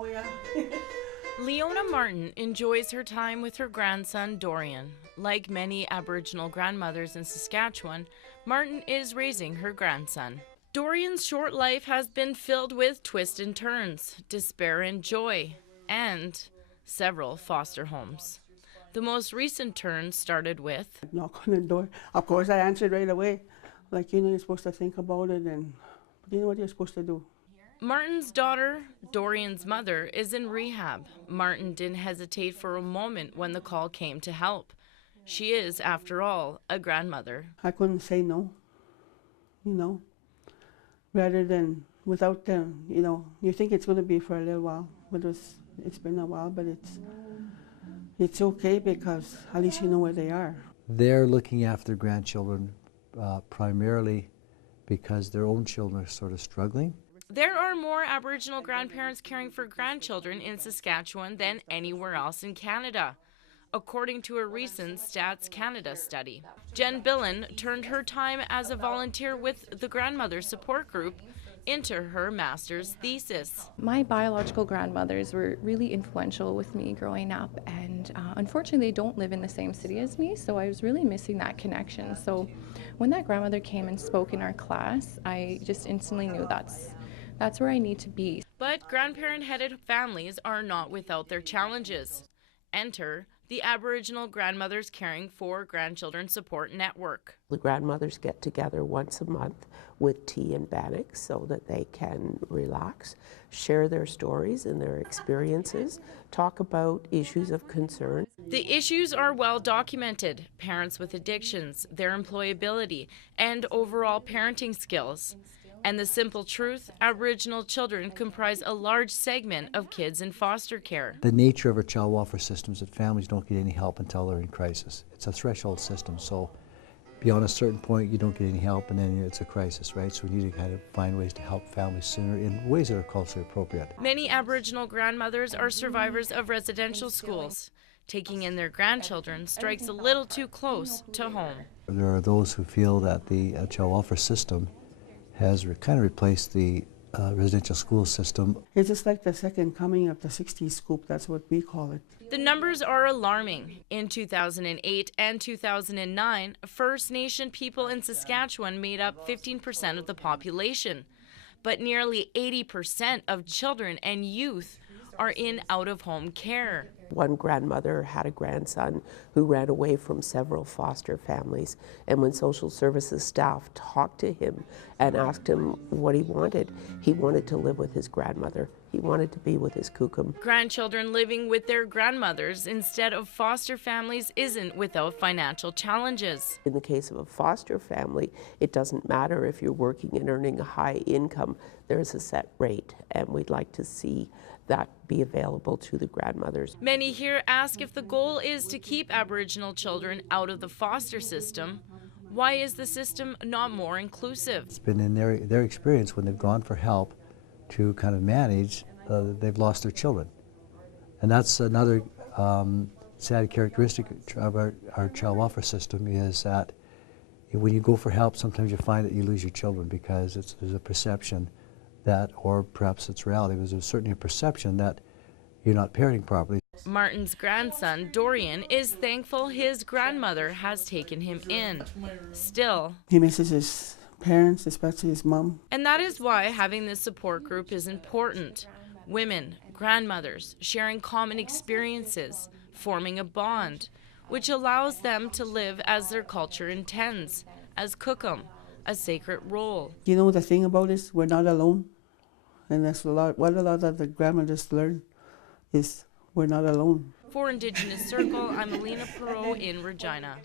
Oh, yeah. Leona Martin enjoys her time with her grandson, Dorian. Like many Aboriginal grandmothers in Saskatchewan, Martin is raising her grandson. Dorian's short life has been filled with twists and turns, despair and joy, and several foster homes. The most recent turn started with Knock on the door. Of course, I answered right away. Like, you're supposed to think about it, and you know what you're supposed to do. Martin's daughter, Dorian's mother, is in rehab. Martin didn't hesitate for a moment when the call came to help. She is, after all, a grandmother. I couldn't say no, rather than without them, you think it's going to be for a little while, but it's been a while, but it's okay because at least you know where they are. They're looking after their grandchildren primarily because their own children are sort of struggling. There are more Aboriginal grandparents caring for grandchildren in Saskatchewan than anywhere else in Canada, according to a recent Stats Canada study. Jen Billen turned her time as a volunteer with the Grandmother Support Group into her master's thesis. My biological grandmothers were really influential with me growing up, and unfortunately they don't live in the same city as me, so I was really missing that connection. So when that grandmother came and spoke in our class, I just instantly knew that's where I need to be. But grandparent-headed families are not without their challenges. Enter the Aboriginal Grandmothers Caring for Grandchildren Support Network. The grandmothers get together once a month with tea and bannock so that they can relax, share their stories and their experiences, talk about issues of concern. The issues are well documented: parents with addictions, their employability, and overall parenting skills. And the simple truth, Aboriginal children comprise a large segment of kids in foster care. The nature of our child welfare system is that families don't get any help until they're in crisis. It's a threshold system, so beyond a certain point you don't get any help and then it's a crisis, right? So we need to kind of find ways to help families sooner in ways that are culturally appropriate. Many Aboriginal grandmothers are survivors of residential schools. Taking in their grandchildren strikes a little too close to home. There are those who feel that the child welfare system has kind of replaced the residential school system. It's just like the second coming of the 60s scoop, that's what we call it. The numbers are alarming. In 2008 and 2009, First Nation people in Saskatchewan made up 15% of the population. But nearly 80% of children and youth are in out-of-home care. One grandmother had a grandson who ran away from several foster families, and when social services staff talked to him and asked him what he wanted to live with his grandmother. He wanted to be with his kukum. Grandchildren living with their grandmothers instead of foster families isn't without financial challenges. In the case of a foster family, it doesn't matter if you're working and earning a high income, there's a set rate, and we'd like to see that be available to the grandmothers. Many here ask if the goal is to keep Aboriginal children out of the foster system. Why is the system not more inclusive? It's been in their experience when they've gone for help to kind of manage, they've lost their children. And that's another sad characteristic of our child welfare system, is that when you go for help, sometimes you find that you lose your children because there's a perception that, or perhaps it's reality, but there's certainly a perception that you're not parenting properly. Martin's grandson, Dorian, is thankful his grandmother has taken him in. Still, He misses his parents, especially his mom. And that is why having this support group is important. Women, grandmothers, sharing common experiences, forming a bond, which allows them to live as their culture intends, as kukum, a sacred role. You know the thing about this, we're not alone. And that's what a lot of the grandmothers learn is we're not alone. For Indigenous Circle, I'm Alina Perot in Regina.